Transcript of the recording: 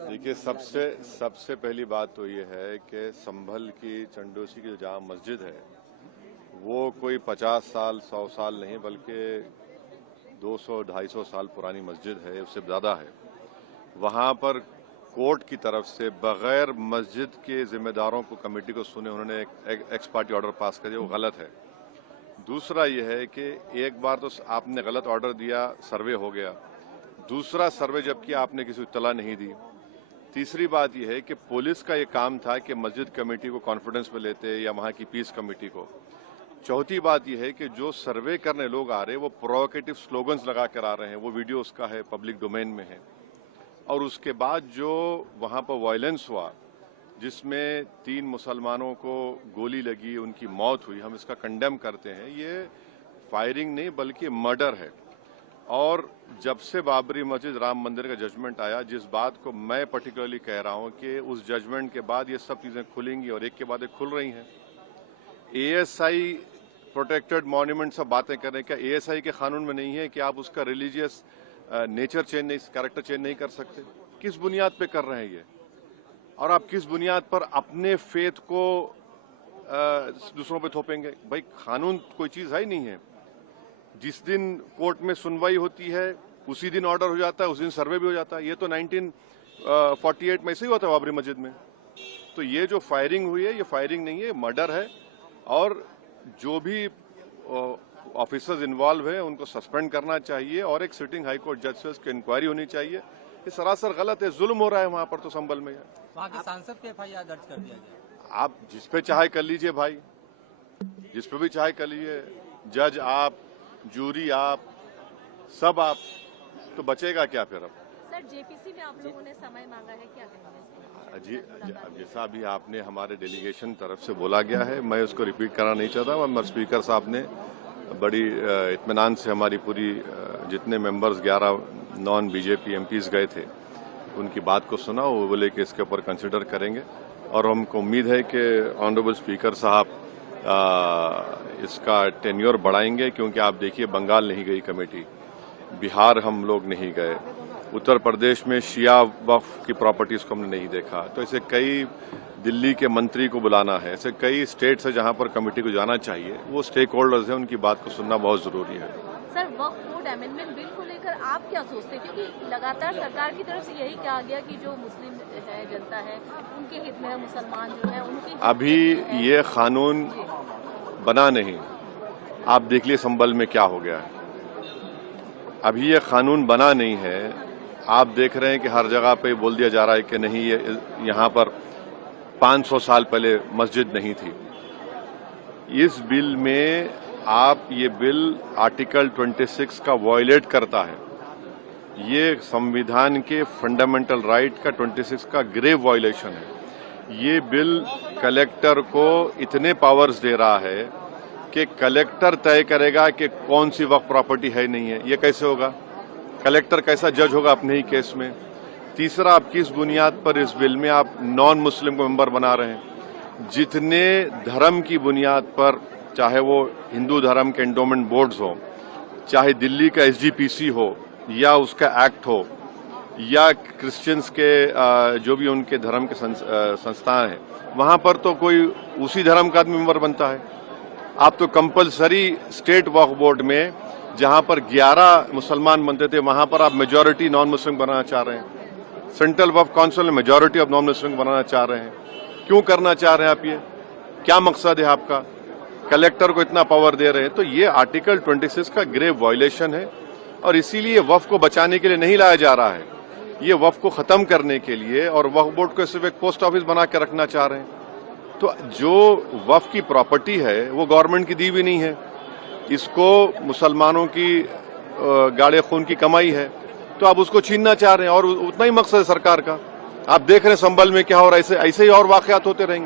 देखिए, सबसे पहली बात तो ये है कि संभल की चंडोसी की जो जामा मस्जिद है वो कोई 50 साल 100 साल नहीं बल्कि 200-250 साल पुरानी मस्जिद है, उससे ज़्यादा है। वहाँ पर कोर्ट की तरफ से बगैर मस्जिद के जिम्मेदारों को कमेटी को सुने उन्होंने एक एक्स पार्टी ऑर्डर पास कर दिया, वो गलत है। दूसरा ये है कि एक बार तो आपने गलत ऑर्डर दिया, सर्वे हो गया। दूसरा सर्वे जब किया आपने किसी को इत्तला नहीं दी। तीसरी बात यह है कि पुलिस का ये काम था कि मस्जिद कमेटी को कॉन्फिडेंस में लेते या वहाँ की पीस कमेटी को। चौथी बात यह है कि जो सर्वे करने लोग आ रहे हैं वो प्रोवोकेटिव स्लोगन्स लगा कर आ रहे हैं, वो वीडियो उसका है, पब्लिक डोमेन में है। और उसके बाद जो वहाँ पर वायलेंस हुआ जिसमें 3 मुसलमानों को गोली लगी, उनकी मौत हुई, हम इसका कंडेम करते हैं। ये फायरिंग नहीं बल्कि मर्डर है। और जब से बाबरी मस्जिद राम मंदिर का जजमेंट आया, जिस बात को मैं पर्टिकुलरली कह रहा हूं कि उस जजमेंट के बाद ये सब चीजें खुलेंगी और एक के बाद एक खुल रही हैं। एएसआई प्रोटेक्टेड मॉन्यूमेंट सब बातें कर रहे हैं, क्या एएसआई के कानून में नहीं है कि आप उसका रिलीजियस नेचर चेंज नहीं, कैरेक्टर चेंज नहीं कर सकते? किस बुनियाद पे कर रहे हैं ये? और आप किस बुनियाद पर अपने फेथ को दूसरों पे थोपेंगे? भाई, कानून कोई चीज है ही नहीं है। जिस दिन कोर्ट में सुनवाई होती है उसी दिन ऑर्डर हो जाता है, उस दिन सर्वे भी हो जाता है। ये तो 1948 में ऐसे ही हुआ था बाबरी मस्जिद में। तो ये जो फायरिंग हुई है ये फायरिंग नहीं है, मर्डर है। और जो भी ऑफिसर्स इन्वॉल्व है उनको सस्पेंड करना चाहिए और एक सिटिंग हाई कोर्ट जज से उसकी इंक्वायरी होनी चाहिए। ये सरासर गलत है, जुल्म हो रहा है वहां पर। तो संभल में वहाँ के सांसद पे एफआईआर दर्ज कर दिया गया। आप जिस पे चाहे कर लीजिए भाई, जिस पे भी चाहे कर लीजिए। जज आप, जूरी आप, सब आप, तो बचेगा क्या फिर? अब सर, जेपीसी में आप लोगों ने समय मांगा है, क्या कहेंगे? जी, जैसा अभी आपने हमारे डेलीगेशन तरफ से बोला गया है, मैं उसको रिपीट करना नहीं चाहता। मगर स्पीकर साहब ने बड़ी इत्मीनान से हमारी पूरी जितने मेंबर्स 11 नॉन बीजेपी एमपीज गए थे उनकी बात को सुना। वो बोले कि इसके ऊपर कंसिडर करेंगे और हमको उम्मीद है कि ऑनरेबल स्पीकर साहब इसका टेन्योर बढ़ाएंगे। क्योंकि आप देखिए, बंगाल नहीं गई कमेटी, बिहार हम लोग नहीं गए, उत्तर प्रदेश में शिया वक्फ की प्रॉपर्टीज को हमने नहीं देखा। तो ऐसे कई, दिल्ली के मंत्री को बुलाना है, ऐसे कई स्टेट्स है जहां पर कमेटी को जाना चाहिए। वो स्टेक होल्डर्स हैं, उनकी बात को सुनना बहुत जरूरी है। सर, वक्फ बोर्ड अमेंडमेंट बिल को लेकर आप क्या सोचते हैं? क्योंकि लगातार सरकार की तरफ से यही कहा गया कि जो मुस्लिम है, जनता है, उनके हित में है, मुसलमान जो है उनके। अभी ये कानून बना नहीं, आप देख लिए संभल में क्या हो गया है। अभी ये कानून बना नहीं है, आप देख रहे हैं कि हर जगह पे बोल दिया जा रहा है कि नहीं, ये यहाँ पर 500 साल पहले मस्जिद नहीं थी। इस बिल में ये बिल आर्टिकल 26 का वायलेट करता है। ये संविधान के फंडामेंटल राइट का 26 का ग्रेव वायलेशन है। ये बिल कलेक्टर को इतने पावर्स दे रहा है कि कलेक्टर तय करेगा कि कौन सी वक्फ प्रॉपर्टी है नहीं है। ये कैसे होगा? कलेक्टर कैसा जज होगा अपने ही केस में? तीसरा, आप किस बुनियाद पर इस बिल में आप नॉन मुस्लिम को मेंबर बना रहे हैं? जितने धर्म की बुनियाद पर, चाहे वो हिंदू धर्म के एंडोमेंट बोर्ड्स हो, चाहे दिल्ली का एसजीपीसी हो या उसका एक्ट हो, या क्रिश्चियंस के जो भी उनके धर्म के संस्थान हैं, वहां पर तो कोई उसी धर्म का आदमी मेंबर बनता है। आप तो कंपलसरी स्टेट वक्फ बोर्ड में जहां पर 11 मुसलमान बनते थे, वहां पर आप मेजॉरिटी नॉन मुस्लिम बनाना चाह रहे हैं। सेंट्रल वक्फ काउंसिल में मेजॉरिटी ऑफ नॉन मुस्लिम बनाना चाह रहे हैं। क्यों करना चाह रहे हैं आप? ये क्या मकसद है आपका? कलेक्टर को इतना पावर दे रहे हैं। तो ये आर्टिकल 26 का ग्रेव वायलेशन है और इसीलिए वक्फ को बचाने के लिए नहीं लाया जा रहा है। ये वक्फ को खत्म करने के लिए, और वक्फ बोर्ड को सिर्फ एक पोस्ट ऑफिस बना के रखना चाह रहे हैं। तो जो वक्फ की प्रॉपर्टी है वो गवर्नमेंट की दी भी नहीं है, इसको मुसलमानों की गाड़े खून की कमाई है, तो आप उसको छीनना चाह रहे हैं। और उतना ही मकसद है सरकार का। आप देख रहे हैं संभल में क्या हो रहा है, ऐसे ही और वाकयात होते रहेंगे।